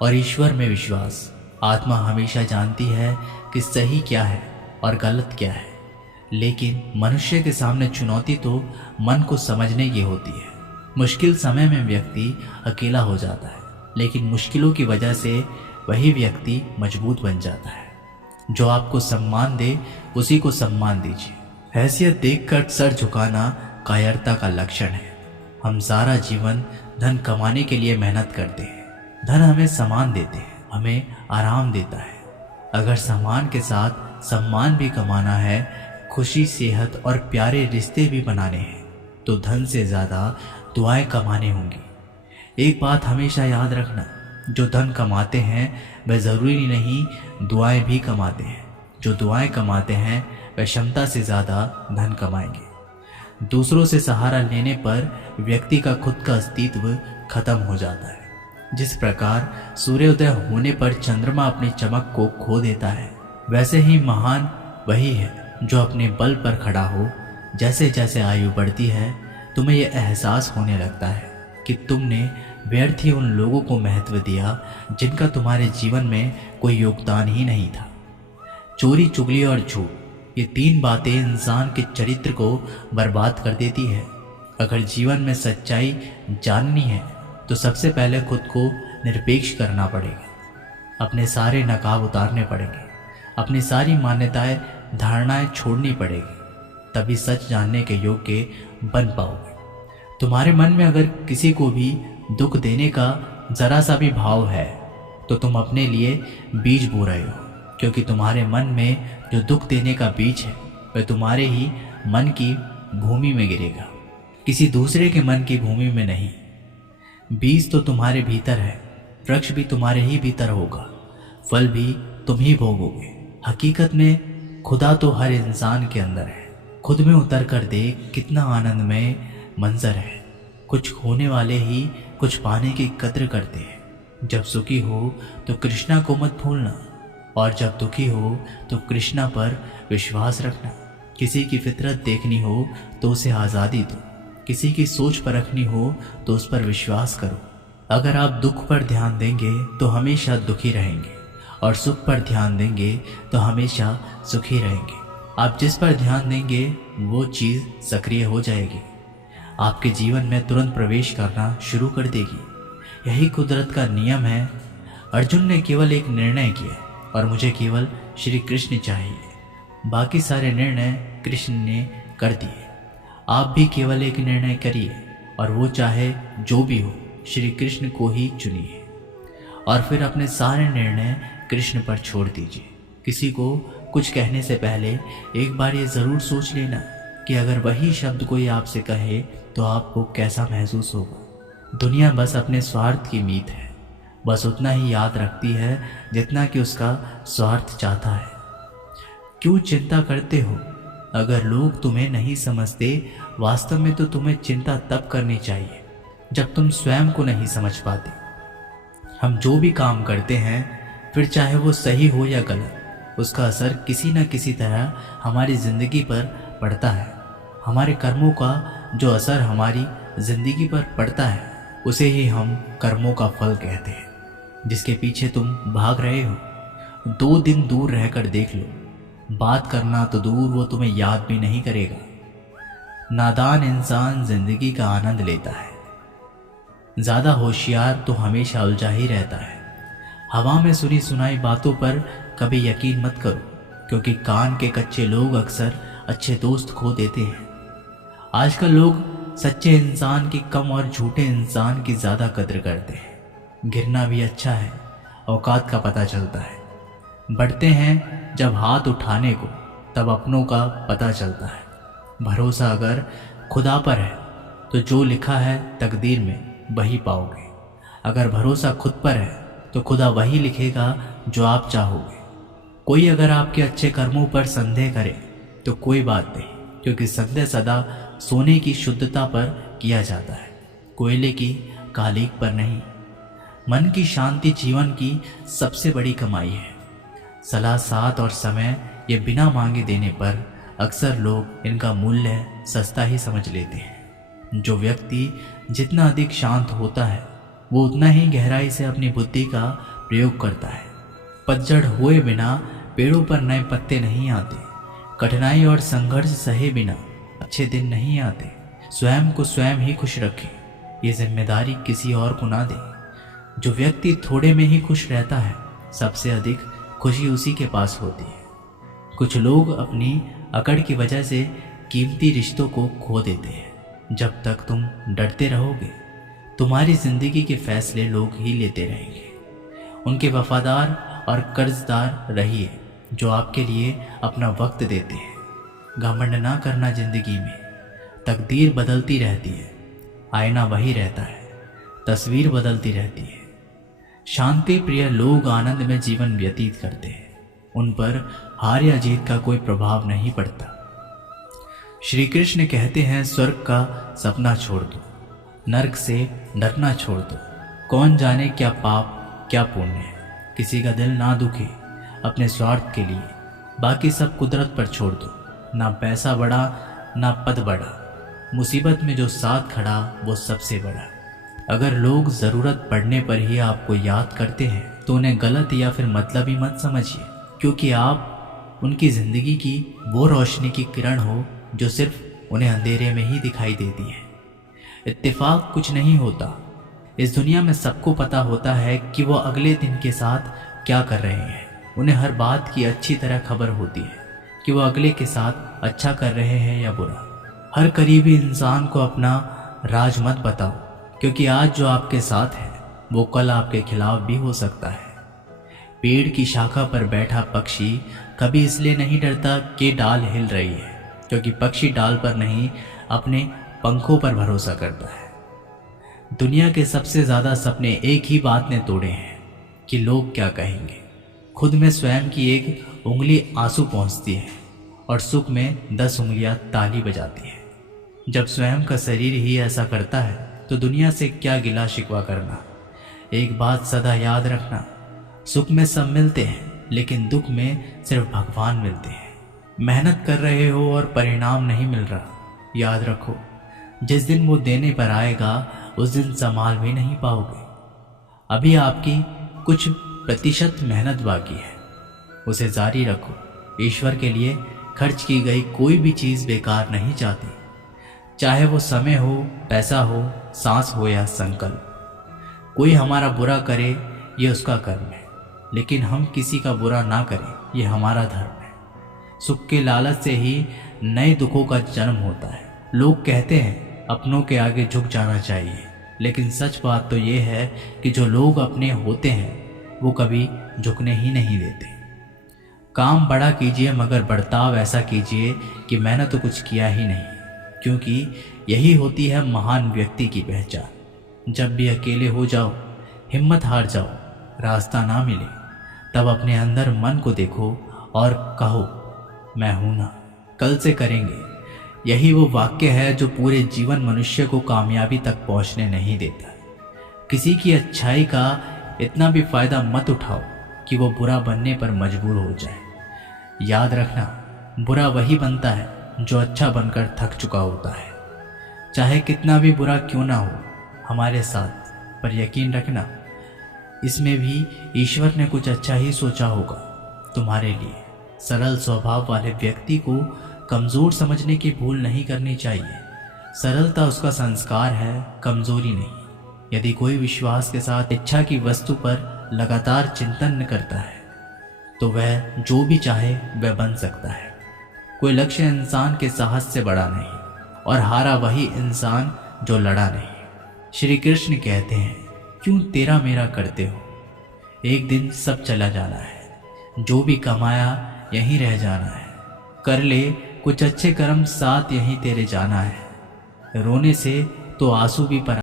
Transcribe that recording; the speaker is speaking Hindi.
और ईश्वर में विश्वास। आत्मा हमेशा जानती है कि सही क्या है और गलत क्या है, लेकिन मनुष्य के सामने चुनौती तो मन को समझने की होती है। मुश्किल समय में व्यक्ति अकेला हो जाता है, लेकिन मुश्किलों की वजह से वही व्यक्ति मजबूत बन जाता है। जो आपको सम्मान दे उसी को सम्मान दीजिए। हैसियत देखकर सर झुकाना कायरता का लक्षण है। हम सारा जीवन धन कमाने के लिए मेहनत करते हैं। धन हमें सामान देते हैं, हमें आराम देता है। अगर सामान के साथ सम्मान भी कमाना है, खुशी, सेहत और प्यारे रिश्ते भी बनाने हैं, तो धन से ज़्यादा दुआएं कमाने होंगी। एक बात हमेशा याद रखना, जो धन कमाते हैं वह ज़रूरी नहीं दुआएं भी कमाते हैं। जो दुआएं कमाते हैं वह क्षमता से ज़्यादा धन कमाएंगे। दूसरों से सहारा लेने पर व्यक्ति का खुद का अस्तित्व खत्म हो जाता है। जिस प्रकार सूर्योदय होने पर चंद्रमा अपनी चमक को खो देता है, वैसे ही महान वही है जो अपने बल पर खड़ा हो। जैसे जैसे आयु बढ़ती है, तुम्हें यह एहसास होने लगता है कि तुमने व्यर्थ ही उन लोगों को महत्व दिया जिनका तुम्हारे जीवन में कोई योगदान ही नहीं था। चोरी, चुगली और झूठ, ये तीन बातें इंसान के चरित्र को बर्बाद कर देती है। अगर जीवन में सच्चाई जाननी है तो सबसे पहले खुद को निरपेक्ष करना पड़ेगा। अपने सारे नकाब उतारने पड़ेंगे, अपनी सारी मान्यताएं, धारणाएं छोड़नी पड़ेगी, तभी सच जानने के योग्य बन पाओगे। तुम्हारे मन में अगर किसी को भी दुख देने का जरा सा भी भाव है तो तुम अपने लिए बीज बो रहे हो, क्योंकि तुम्हारे मन में जो दुख देने का बीज है वह तुम्हारे ही मन की भूमि में गिरेगा, किसी दूसरे के मन की भूमि में नहीं। बीज तो तुम्हारे भीतर है, वृक्ष भी तुम्हारे ही भीतर होगा, फल भी तुम ही भोगोगे। हकीकत में खुदा तो हर इंसान के अंदर है। खुद में उतर कर देख कितना आनंदमय मंजर है। कुछ खोने वाले ही कुछ पाने की कद्र करते हैं। जब सुखी हो तो कृष्णा को मत भूलना, और जब दुखी हो तो कृष्णा पर विश्वास रखना। किसी की फितरत देखनी हो तो उसे आज़ादी दो, किसी की सोच परखनी हो तो उस पर विश्वास करो। अगर आप दुख पर ध्यान देंगे तो हमेशा दुखी रहेंगे, और सुख पर ध्यान देंगे तो हमेशा सुखी रहेंगे। आप जिस पर ध्यान देंगे वो चीज़ सक्रिय हो जाएगी, आपके जीवन में तुरंत प्रवेश करना शुरू कर देगी। यही कुदरत का नियम है। अर्जुन ने केवल एक निर्णय किया और मुझे केवल श्री कृष्ण चाहिए। बाकी सारे निर्णय कृष्ण ने कर दिए। आप भी केवल एक निर्णय करिए, और वो चाहे जो भी हो, श्री कृष्ण को ही चुनिए, और फिर अपने सारे निर्णय कृष्ण पर छोड़ दीजिए। किसी को कुछ कहने से पहले एक बार ये ज़रूर सोच लेना कि अगर वही शब्द कोई आपसे कहे तो आपको कैसा महसूस होगा। दुनिया बस अपने स्वार्थ की मीत है, बस उतना ही याद रखती है जितना कि उसका स्वार्थ चाहता है। क्यों चिंता करते हो? अगर लोग तुम्हें नहीं समझते, वास्तव में तो तुम्हें चिंता तब करनी चाहिए जब तुम स्वयं को नहीं समझ पाते। हम जो भी काम करते हैं, फिर चाहे वो सही हो या गलत, उसका असर किसी न किसी तरह हमारी ज़िंदगी पर पड़ता है। हमारे कर्मों का जो असर हमारी ज़िंदगी पर पड़ता है, उसे ही हम कर्मों का फल कहते हैं। जिसके पीछे तुम भाग रहे हो, 2 दिन दूर रहकर देख लो। बात करना तो दूर, वो तुम्हें याद भी नहीं करेगा। नादान इंसान जिंदगी का आनंद लेता है, ज़्यादा होशियार तो हमेशा उलझा ही रहता है। हवा में सुनी सुनाई बातों पर कभी यकीन मत करो, क्योंकि कान के कच्चे लोग अक्सर अच्छे दोस्त खो देते हैं। आजकल लोग सच्चे इंसान की कम और झूठे इंसान की ज़्यादा कद्र करते हैं। गिरना भी अच्छा है, औकात का पता चलता है। बढ़ते हैं जब हाथ उठाने को, तब अपनों का पता चलता है। भरोसा अगर खुदा पर है तो जो लिखा है तकदीर में वही पाओगे। अगर भरोसा खुद पर है तो खुदा वही लिखेगा जो आप चाहोगे। कोई अगर आपके अच्छे कर्मों पर संदेह करे तो कोई बात नहीं, क्योंकि संदेह सदा सोने की शुद्धता पर किया जाता है, कोयले की कालीक पर नहीं। मन की शांति जीवन की सबसे बड़ी कमाई है। सलाह, साथ और समय ये बिना मांगे देने पर अक्सर लोग इनका मूल्य सस्ता ही समझ लेते हैं। जो व्यक्ति जितना अधिक शांत होता है वो उतना ही गहराई से अपनी बुद्धि का प्रयोग करता है। पतझड़ हुए बिना पेड़ों पर नए पत्ते नहीं आते। कठिनाई और संघर्ष सहे बिना अच्छे दिन नहीं आते। स्वयं को स्वयं ही खुश रखें, ये जिम्मेदारी किसी और को ना दें। जो व्यक्ति थोड़े में ही खुश रहता है, सबसे अधिक खुशी उसी के पास होती है। कुछ लोग अपनी अकड़ की वजह से कीमती रिश्तों को खो देते हैं। जब तक तुम डरते रहोगे, तुम्हारी जिंदगी के फैसले लोग ही लेते रहेंगे। उनके वफादार और कर्जदार रहिए जो आपके लिए अपना वक्त देते हैं। घमंड ना करना जिंदगी में। तकदीर बदलती रहती है, आईना वही रहता है, तस्वीर बदलती रहती है। शांति प्रिय लोग आनंद में जीवन व्यतीत करते हैं। उन पर हार या जीत का कोई प्रभाव नहीं पड़ता। श्री कृष्ण कहते हैं, स्वर्ग का सपना छोड़ दो, नरक से डरना छोड़ दो। कौन जाने क्या पाप क्या पुण्य है। किसी का दिल ना दुखे अपने स्वार्थ के लिए। बाकी सब कुदरत पर छोड़ दो। ना पैसा बड़ा ना पद बड़ा, मुसीबत में जो साथ खड़ा वो सबसे बड़ा। अगर लोग ज़रूरत पड़ने पर ही आपको याद करते हैं तो उन्हें गलत या फिर मतलबी मत समझिए, क्योंकि आप उनकी ज़िंदगी की वो रोशनी की किरण हो जो सिर्फ उन्हें अंधेरे में ही दिखाई देती है। इत्तेफाक कुछ नहीं होता। इस दुनिया में सबको पता होता है कि वो अगले दिन के साथ क्या कर रहे हैं। उन्हें हर बात की अच्छी तरह खबर होती है कि वो अगले के साथ अच्छा कर रहे हैं या बुरा। हर करीबी इंसान को अपना राज मत बताओ, क्योंकि आज जो आपके साथ है वो कल आपके खिलाफ भी हो सकता है। पेड़ की शाखा पर बैठा पक्षी कभी इसलिए नहीं डरता कि डाल हिल रही है, क्योंकि पक्षी डाल पर नहीं अपने पंखों पर भरोसा करता है। दुनिया के सबसे ज़्यादा सपने एक ही बात ने तोड़े हैं कि लोग क्या कहेंगे। खुद में स्वयं की एक उंगली आंसू पहुँचती है और सुख में 10 उंगलियां ताली बजाती है। जब स्वयं का शरीर ही ऐसा करता है तो दुनिया से क्या गिला शिकवा करना। एक बात सदा याद रखना, सुख में सब मिलते हैं लेकिन दुख में सिर्फ भगवान मिलते हैं। मेहनत कर रहे हो और परिणाम नहीं मिल रहा, याद रखो जिस दिन वो देने पर आएगा उस दिन संभाल भी नहीं पाओगे। अभी आपकी कुछ प्रतिशत मेहनत बाकी है, उसे जारी रखो। ईश्वर के लिए खर्च की गई कोई भी चीज़ बेकार नहीं जाती, चाहे वो समय हो, पैसा हो, सांस हो या संकल्प। कोई हमारा बुरा करे ये उसका कर्म है, लेकिन हम किसी का बुरा ना करें ये हमारा धर्म है। सुख के लालच से ही नए दुखों का जन्म होता है। लोग कहते हैं अपनों के आगे झुक जाना चाहिए, लेकिन सच बात तो ये है कि जो लोग अपने होते हैं वो कभी झुकने ही नहीं देते। काम बड़ा कीजिए मगर बर्ताव ऐसा कीजिए कि मैंने तो कुछ किया ही नहीं, क्योंकि यही होती है महान व्यक्ति की पहचान। जब भी अकेले हो जाओ, हिम्मत हार जाओ, रास्ता ना मिले, तब अपने अंदर मन को देखो और कहो मैं हूं ना, कल से करेंगे। यही वो वाक्य है जो पूरे जीवन मनुष्य को कामयाबी तक पहुंचने नहीं देता। किसी की अच्छाई का इतना भी फायदा मत उठाओ कि वो बुरा बनने पर मजबूर हो जाए। याद रखना, बुरा वही बनता है जो अच्छा बनकर थक चुका होता है। चाहे कितना भी बुरा क्यों ना हो हमारे साथ, पर यकीन रखना इसमें भी ईश्वर ने कुछ अच्छा ही सोचा होगा तुम्हारे लिए। सरल स्वभाव वाले व्यक्ति को कमज़ोर समझने की भूल नहीं करनी चाहिए। सरलता उसका संस्कार है, कमज़ोरी नहीं। यदि कोई विश्वास के साथ इच्छा की वस्तु पर लगातार चिंतन करता है तो वह जो भी चाहे वह बन सकता है। कोई लक्ष्य इंसान के साहस से बड़ा नहीं, और हारा वही इंसान जो लड़ा नहीं। श्री कृष्ण कहते हैं, क्यों तेरा मेरा करते हो, एक दिन सब चला जाना है। जो भी कमाया यहीं रह जाना है। कर ले कुछ अच्छे कर्म, साथ यहीं तेरे जाना है। रोने से तो आंसू भी पर